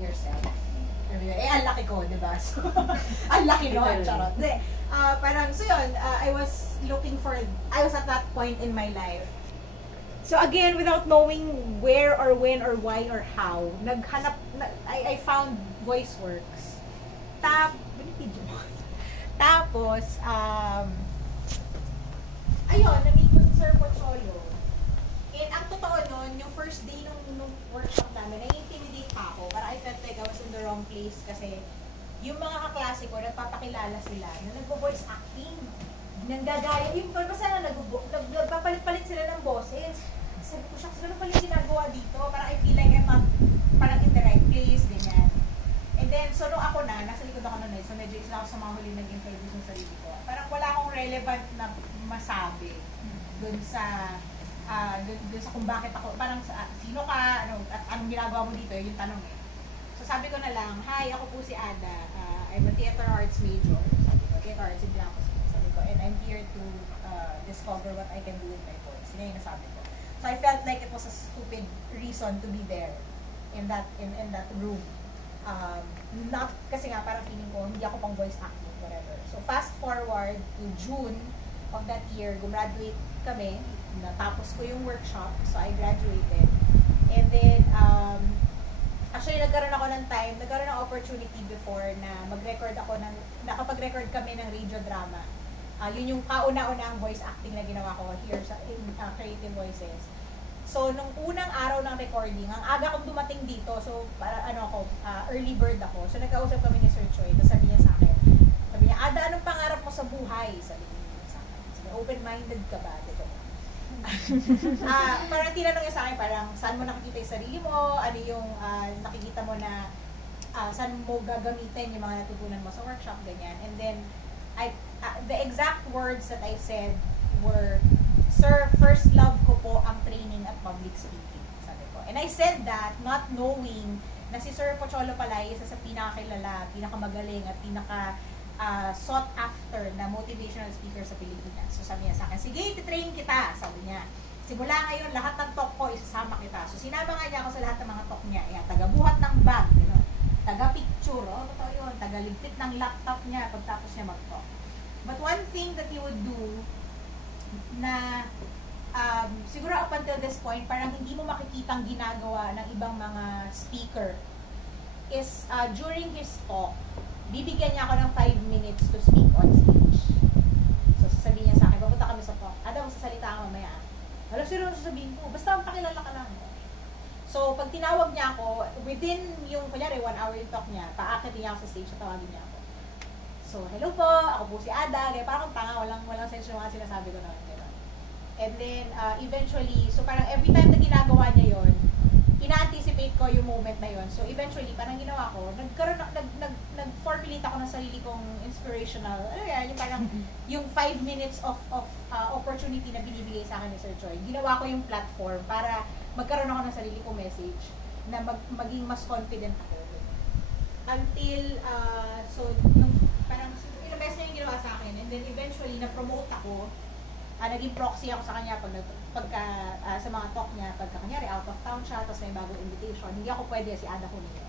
yourself. Ang laki ko, di ba? So, ang laki nun, charot. Parang, so yun, I was at that point in my life. So again, without knowing where or when or why or how, I found VoiceWorks. Tapos, ayun, na-meet ko si Sir Pocholo. And ang totoo nun, yung first day nung workshop namin, na-intimidate pa ako. Para I felt like I was in the wrong place kasi yung mga kaklase ko, nagpapakilala sila na nagpo-voice acting. Nanggagaya, yung basta na nagpapalit-palit sila ng boses. Sabi ko, shucks, gano'n pala yung ginagawa dito. Parang I feel like I'm not, parang in the right place, ganyan. And then, so nung ako nasa likod ako nun, so medyo isa ako sa mga huli nag-introduce ng sarili ko. Parang wala akong relevant na masabi dun sa kung bakit ako, parang sino ka, anong ginagawa mo dito, yung tanong eh. So sabi ko na lang, hi, ako po si Ada, I'm a theater arts major, sabi ko, theater arts, hindi ako sabi ko, and I'm here to discover what I can do with my voice. Yun yung nasabi ko. So I felt like it was a stupid reason to be there in that room. Not kasi nga parang feeling ko, hindi ako pang voice acting, whatever. So fast forward to June of that year, gumraduate kami, natapos ko yung workshop, so I graduated. And then, actually nagkaroon ng opportunity before na mag-record ako nakapag-record kami ng radio drama. Yun yung kauna-unang voice acting na ginawa ko here in Creative Voices. So, nung unang araw ng recording, ang aga kong dumating dito, so, early bird ako. So, nagkausap kami ni Sir Choi, tapos sabi niya sa akin, Ada, anong pangarap mo sa buhay? Sabi niya sa akin. Sabi, open-minded ka ba? Dito. Parang tinanong niya sa akin, parang, saan mo nakikita yung sarili mo? Ano yung nakikita mo na, saan mo gagamitin yung mga natutunan mo sa workshop, ganyan. And then, the exact words that I said were, Sir, first love ko po ang training at public speaking, sabi ko. And I said that not knowing na si Sir Pocholo pala isa sa pinakakilala, pinakamagaling at sought after na motivational speaker sa Pilipinas. So sabi niya sa akin, sige, titrain kita, sabi niya. Simula ngayon, lahat ng talk ko, isasama kita. So sinama nga niya ako sa lahat ng mga talk niya. Taga-buhat ng bag, taga-picture, totoo yun, taga-ligpit ng laptop niya pagtapos niya mag-talk. But one thing that he would do na siguro up until this point, parang hindi mo makikitang ginagawa ng ibang mga speaker is during his talk, bibigyan niya ako ng 5 minutes to speak on stage. So sasabihin niya sa akin, papunta kami sa talk. Ada, magsasalita ka mamaya. Alam, sino sasabihin ko? Basta pakilala ka lang. So pag tinawag niya ako, within yung, kunyari, 1 hour yung talk niya, paakitin niya ako sa stage at tawagin niya ako. So, hello po, ako po si Ada. Kaya parang tanga, walang sense yung mga sinasabi ko naman. And then, eventually, so parang every time na ginagawa niya yon, ina-anticipate ko yung moment na yon. So, eventually, parang ginawa ko, nag-formulate ako ng sarili kong inspirational, yung parang, yung 5 minutes of opportunity na binibigay sa akin ni Sir Choi. Ginawa ko yung platform para magkaroon ako ng sarili kong message na maging mas confident ako. Until, so, parang ilang beses na yung ginawa sa akin, and then eventually na-promote ako, naging proxy ako sa kanya pagka sa mga talk niya, pagka kanyari out of town siya, tapos may bagong invitation, hindi ako pwede, si Ada ko niya.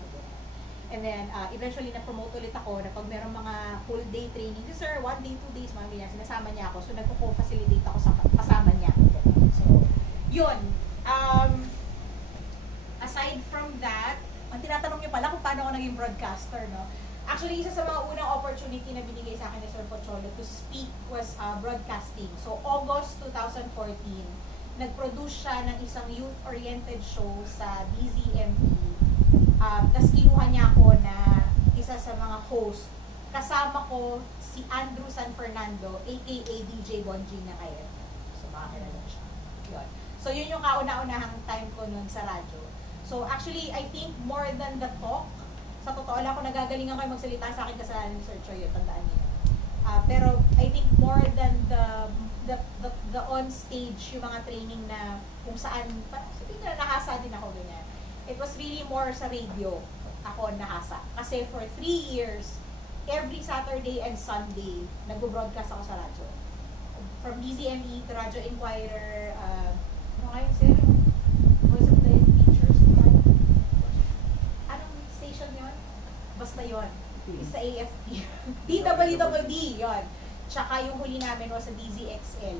And then eventually na-promote ulit ako na pag merong mga full day training, kasi sir, 1 day, 2 days, mga ganyan, sinasama niya ako, so nagpo-facilitate ako sa kasama niya. So, yun. Aside from that, ang tinatanong niyo pala kung paano ako naging broadcaster, no? Actually, isa sa mga unang opportunity na binigay sa akin ni Sir Pocholo to speak was broadcasting. So, August 2014, nag-produce siya ng isang youth-oriented show sa DZME. Tapos kinuha niya ako na isa sa mga host. Kasama ko si Andrew San Fernando, aka DJ Bonjing na kayo. So, makakilala siya. Yun. So, yun yung kauna-unahang time ko nun sa radyo. So, actually, I think more than the talk, sa totoo lang, kung nagagalingan kayo magsalita sa akin kasalanan ni Sir Choi, tandaan niyo. Pero I think more than the on stage, yung mga training na kung saan, sabihin na nahasa din ako ganyan. It was really more sa radio ako nahasa. Kasi for 3 years, every Saturday and Sunday, nag-broadcast ako sa radyo. From DZME to Radyo Inquirer, ano kayo sir? Voice of the Teachers. official yun? Basta yun. Is sa AFP. DWWD, yun. Tsaka yung huli namin was sa DZXL,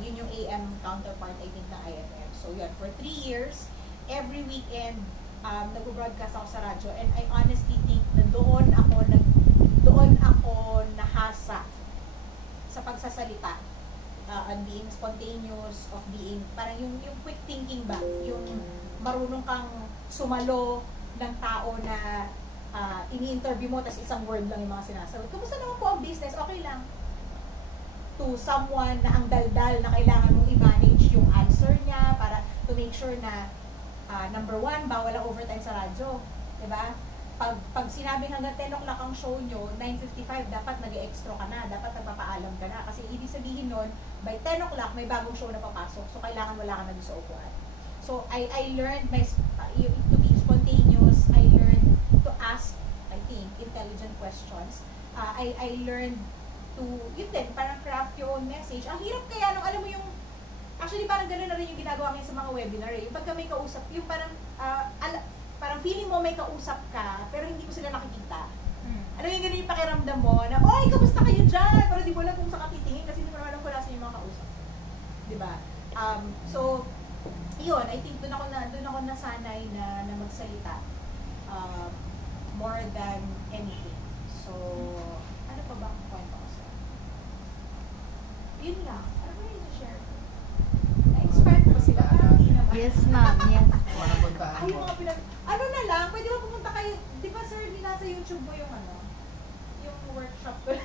yun yung AM counterpart, I think, ng IFM. So yun, for 3 years, every weekend, nag-broadcast ako sa radyo, and I honestly think na doon ako nahasa sa pagsasalita, on being spontaneous, of being, parang yung quick thinking ba, yung marunong kang sumalo ng tao na ini-interview mo, tas isang word lang yung mga sinasagot. Kumusta naman po ang business? Okay lang. To someone na ang daldal na kailangan mong i-manage yung answer niya para to make sure na number 1, bawal ang overtime sa radyo. Diba? Pag sinabing hanggang 10 o'clock ang show nyo, 9:55, dapat nag-extra ka na. Dapat nagpapaalam ka na. Kasi ibig sabihin nun, by 10 o'clock, may bagong show na papasok. So, kailangan wala ka na doon sa upuan. So, I learned to be spontaneous. I learned to ask, I think, intelligent questions. I learned to, yun din, parang craft your own message. Ang hirap kaya nung, alam mo yung, actually parang gano'n na rin yung ginagawa ngayon sa mga webinar eh. Yung pagka may kausap, yung parang, parang feeling mo may kausap ka, pero hindi mo sila nakikita. Ano yung gano'n yung pakiramdam mo na, oy, kamusta kayo dyan? Pero di mo alam kung saan katitingin kasi hindi mo alam kung nasa yung mga kausap. Diba? So, yun, I think doon ako nasanay na magsalita. More than anything. So, ano pa ba ang kwento ko sa? Yun lang. Ano ba yung share? Na-inspired ba sila? Hindi naman. Yes, ma'am. Yes. Ay, yung mga ano na lang, pwede ba pumunta kayo, di ba sir, nasa YouTube mo yung yung workshop ko.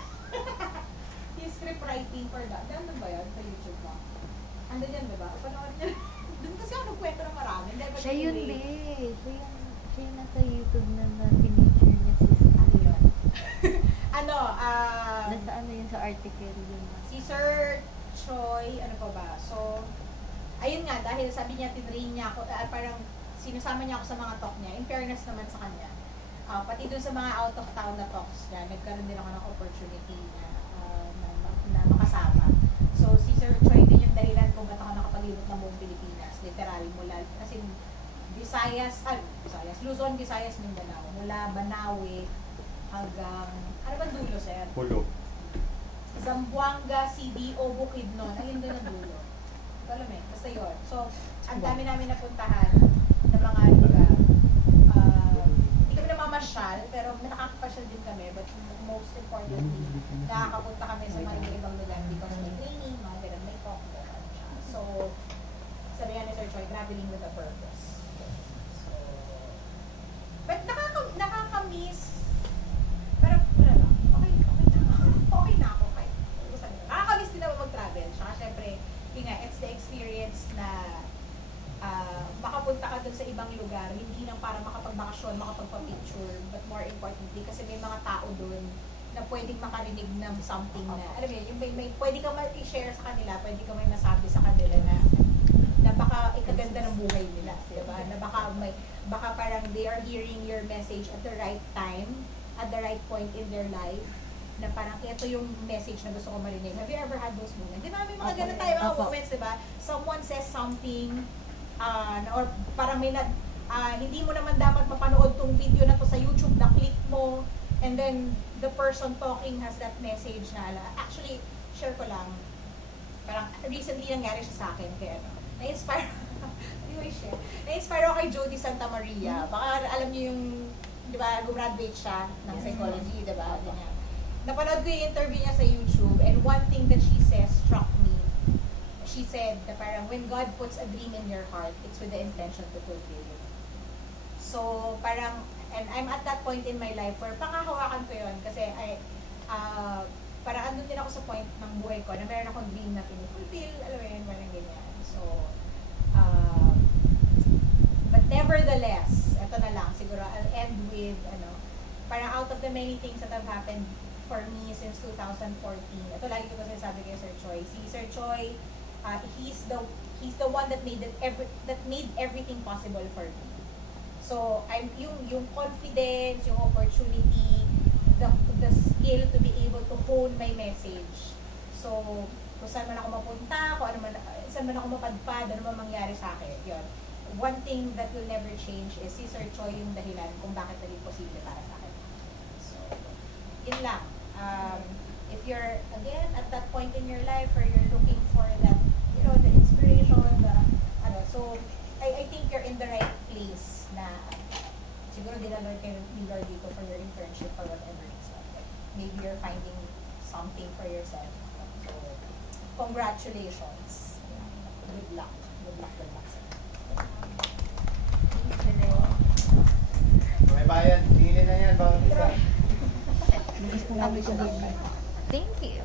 Yung script writing for that. Nandun ba yun sa YouTube mo? Andun yan, diba? Panoorin niya. Doon kasi ako nagkwento ng marami. Siya yun, siya yung nasa YouTube na na-feature niya si Ano yun? Nasa ano yun sa article yun. Si Sir Choi, ano pa ba? So, ayun nga, dahil sabi niya, tinrain niya ako, parang sinusama niya ako sa mga talk niya. In fairness naman sa kanya. Pati dun sa mga out of town na talks niya, nagkaroon din ako ng opportunity na makasama. So, si Sir Choi din yung dahilan kung ba't ako nakapag-ibot ng buong Pilipinas. Literal, mula, kasi Luzon, Visayas, Mindanao. Mula Banawe hanggang, ano ba dulo, sir? Pulo. Zamboanga, CDO, Bukidnon. Ayun doon ang dulo. Alam eh, basta yun. So, ang dami namin napuntahan na mga lugar. Hindi kami namamasyal, pero nakakapasyal din kami. But most importantly, nakakapunta kami sa mga ibang lugar because may training, mga ganun, may talk, ganun siya. So, sabi nga ni Sir Choi, traveling with a purpose. So, but nakaka-miss, pero wala lang, okay na ako. Nakaka-miss din ako mag-travel. Saka syempre, yun nga, it's the experience na makapunta ka dun sa ibang lugar, hindi lang para makapagbakasyon, makapagpa-picture, but more importantly, kasi may mga tao dun na pwedeng makarinig ng something na, alam mo yun, yung may pwede ka ma-share sa kanila, pwede ka may masabi sa kanila na baka ikaganda ng buhay nila, diba? Na baka parang they are hearing your message at the right time, at the right point in their life, na parang ito yung message na gusto ko marinig. Have you ever had those moments? Di ba may mga ganun tayo mga moments, di ba? Someone says something, or parang hindi mo naman dapat mapanood tong video na to sa YouTube, na click mo, and then the person talking has that message na, actually, share ko lang, parang recently nangyari siya sa akin, kaya na-inspire, na-inspire ako kay Jody Santa Maria. Baka alam niyo yung, di ba, gumraduate siya ng psychology, di ba? Napanood ko yung interview niya sa YouTube, and one thing that she says struck me. She said na parang when God puts a dream in your heart, it's with the intention to fulfill it. So parang, and I'm at that point in my life where pangahawakan ko yun kasi parang andun din ako sa point ng buhay ko na meron akong dream na pinifulfill, alam mo yun, parang ganyan. So, but nevertheless, eto na lang, siguro I'll end with, parang out of the many things that have happened for me since 2014. Ito lagi ko kasi sabi kay Sir Choi. Si Sir Choi, he's the one that made everything possible for me. So, yung confidence, yung opportunity, the skill to be able to hone my message. So, kung saan man ako mapunta, saan man ako mapadpad, ano man mangyari sa akin. Yun. One thing that will never change is si Sir Choi yung dahilan kung bakit naging If you're, again, at that point in your life where you're looking for that, the inspiration, so I think you're in the right place na siguro dinalor kayo ni Lord dito for your internship or whatever it's like. Maybe you're finding something for yourself. So, congratulations. Good luck. Good luck. Good luck. May bayan, tingin na yan, bawat isa. Thank you.